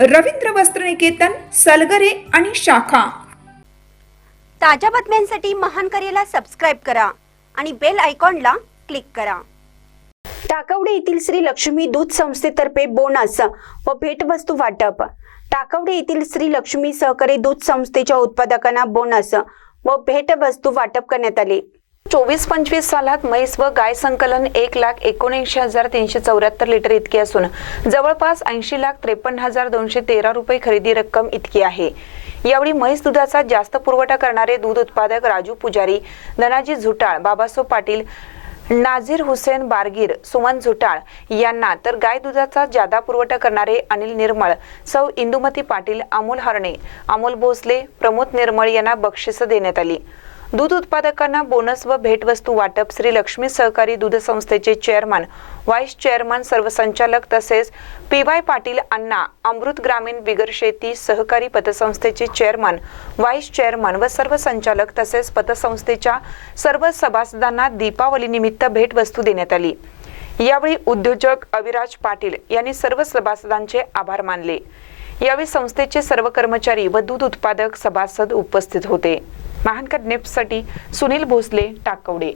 रवींद्र वस्त्रनिकेतन सलगरे आणि शाखा. ताज्या बातम्यांसाठी महान करेला सबस्क्राईब करा आणि बेल आयकॉनला क्लिक करा. टाकवडे येथील श्री लक्ष्मी दूध संस्थेतर्फे बोनस व भेटवस्तू वाटप. टाकवडे येथील श्री लक्ष्मी सहकारी दूध संस्थेच्या उत्पादकांना बोनस व भेटवस्तू वाटप करण्यात आले. चोवीस पंचवीस सालात म्हैस व गाय संकलन एक लाख एकोणऐंशी हजार तीनशे चौऱ्याहत्तर लिटर इतकी असून जवळपास ऐंशी लाख त्रेपन्न हजार दोनशे तेरा रुपये खरेदी रक्कम इतकी आहे. यावेळी म्हैस दुधाचा जास्त पुरवठा करणारे दूध उत्पादक राजू पुजारी धनाजी झुटाळ बाबासो पाटील नाझीर हुसेन बारगीर सुमन झुटाळ यांना तर गाय दुधाचा जादा पुरवठा करणारे अनिल निर्मळ सौ इंदुमती पाटील अमोल हरणे अमोल भोसले प्रमोद निर्मळ यांना बक्षिसं देण्यात आली. दूध उत्पादकांना बोनस व भेटवस्तू वाटप श्री लक्ष्मी सहकारी दूध संस्थेचे चेअरमन व्हाईस चेअरमन सर्व संचालक तसेच पी वाय पाटील अण्णा अमृत ग्रामीण बिगर शेती सहकारी पतसंस्थेचे चेअरमन व्हाईस चेअरमन व सर्व संचालक तसेच पतसंस्थेच्या सर्व सभासदांना दीपावलीनिमित्त भेटवस्तू देण्यात आली. यावेळी उद्योजक अविराज पाटील यांनी सर्व सभासदांचे आभार मानले. यावेळी संस्थेचे सर्व कर्मचारी व दूध उत्पादक सभासद उपस्थित होते. महानकर नेप्ससाठी सुनील भोसले टाकवडे.